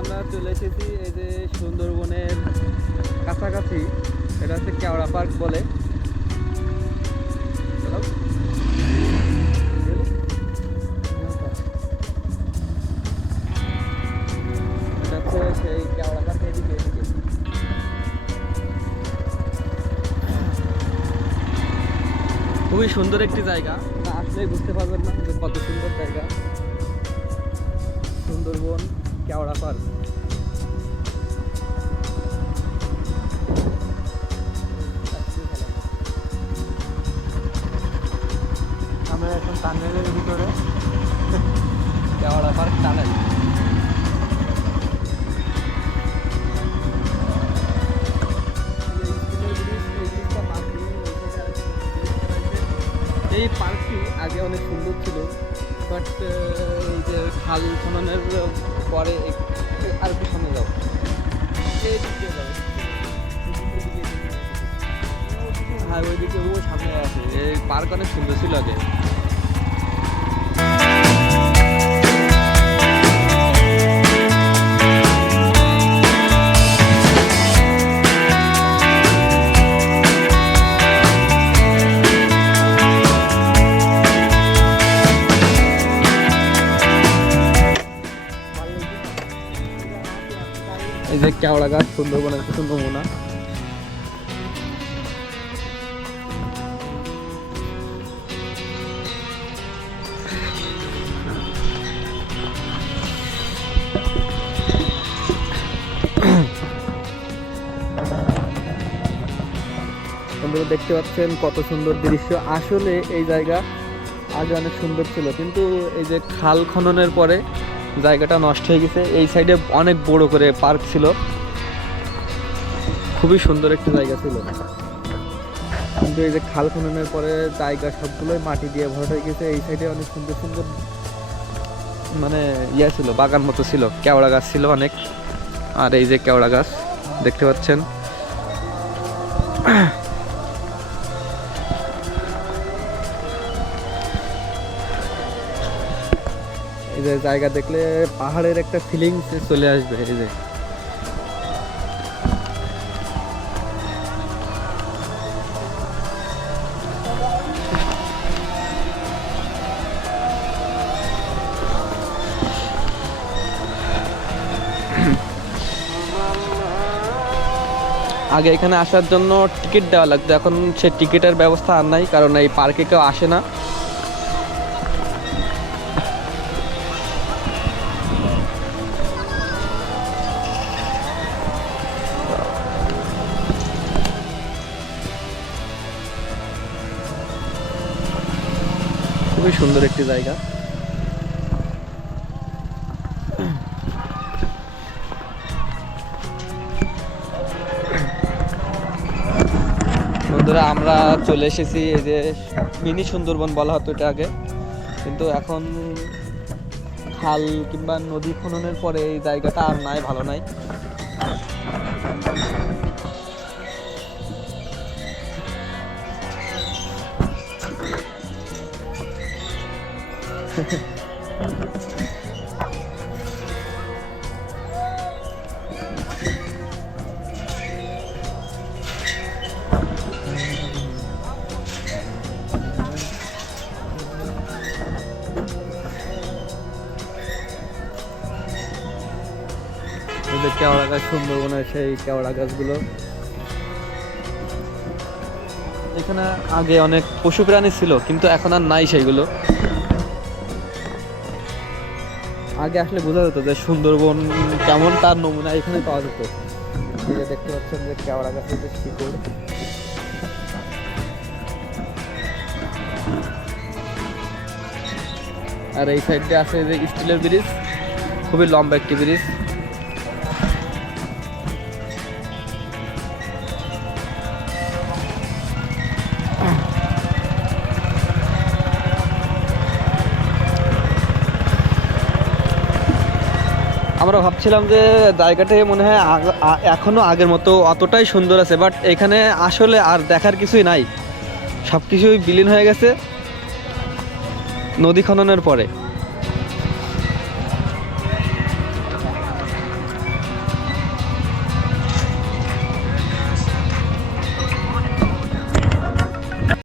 আমরা চলে এসেছি এই যে সুন্দরবনের কাছাকাছি। এটা হচ্ছে কেওড়া পার্ক বলে। এটা হচ্ছে সেই কেওড়া পার্ক। এদিকে এদিকে খুবই সুন্দর একটি জায়গা, না আসলেই বুঝতে পারবেন না যে কত সুন্দর জায়গা। সুন্দরবন কেওড়া পার্ক। আমরা এখন টানেলের ভিতরে, কেওড়া পার্ক টানেল। এই পার্কটি আগে অনেক সুন্দর ছিল, বাট এই যে খাল খননের পরে আর একটু সামনে যাও, হ্যাঁ ওইদিকে ও সামনে আছে। এই পার্ক অনেক সুন্দর ছিল আগে। এই যে কেওড়া গাছ সুন্দরবনের কিছু নমুনা। আপনারা দেখতে পাচ্ছেন কত সুন্দর দৃশ্য। আসলে এই জায়গা আগে অনেক সুন্দর ছিল, কিন্তু এই যে খাল খননের পরে জায়গাটা নষ্ট হয়ে গেছে। এই সাইডে অনেক বড় করে পার্ক ছিল, খুবই সুন্দর একটি জায়গা ছিল, কিন্তু এই যে খাল খননের পরে জায়গা সবগুলোই মাটি দিয়ে ভরাট হয়ে গেছে। এই সাইডে অনেক সুন্দর সুন্দর মানে ইয়ে ছিল, বাগান মতো ছিল, কেওড়া গাছ ছিল অনেক। আর এই যে কেওড়া গাছ দেখতে পাচ্ছেন। এই যে জায়গা দেখলে পাহাড়ের একটা ফিলিংস চলে আসবে। এই যে আগে এখানে আসার জন্য টিকিট দেওয়া লাগতো, এখন সে টিকিটের ব্যবস্থা আর নাই, কারণ এই পার্কে কেউ আসে না। খুবই সুন্দর একটি জায়গা। বন্ধুরা আমরা চলে এসেছি এই যে মিনি সুন্দরবন বলা হতো এটা আগে, কিন্তু এখন খাল কিংবা নদী খননের পরে এই জায়গাটা আর নাই, ভালো নাই। কেওড়া গাছ, সুন্দরবনের সেই কেওড়া গাছগুলো। এখানে আগে অনেক পশু প্রাণী ছিল, কিন্তু এখন আর নাই সেইগুলো। আগে আসলে বোঝা যেত যে সুন্দরবন কেমন, তার নমুনা এখানে পাওয়া যেত। দেখতে পাচ্ছেন যে কেওড়া গাছের যে শিকড়। আর এই সাইডে আছে যে স্টিলের ব্রিজ, খুবই লম্বা একটি ব্রিজ। আমরা ভাবছিলাম যে জায়গাটা মনে হয় এখনো আগের মতো অতটাই সুন্দর আছে, বাট এখানে আসলে আর দেখার কিছুই নাই, সব কিছুই বিলীন হয়ে গেছে নদী খননের পরে।